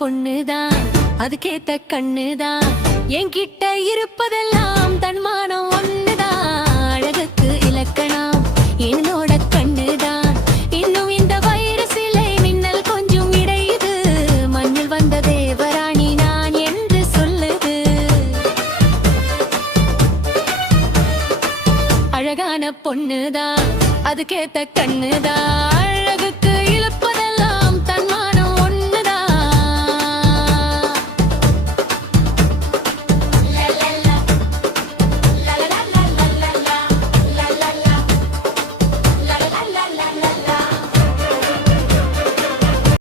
பொண்ணுதான், அதுக்கேத்த கண்ணுதான். என்கிட்ட இருப்பதெல்லாம் தன்மானம் ஒண்ணுதான். அழகுக்கு இலக்கணம் என்னோட கண்ணுதான். இன்னும் இந்த வைரசிலை மின்னல் கொஞ்சம் இடையுது. மண்ணில் வந்த தேவராணி நான் என்று சொல்லுது. அழகான பொண்ணுதான், அதுக்கேத்த கண்ணுதான்.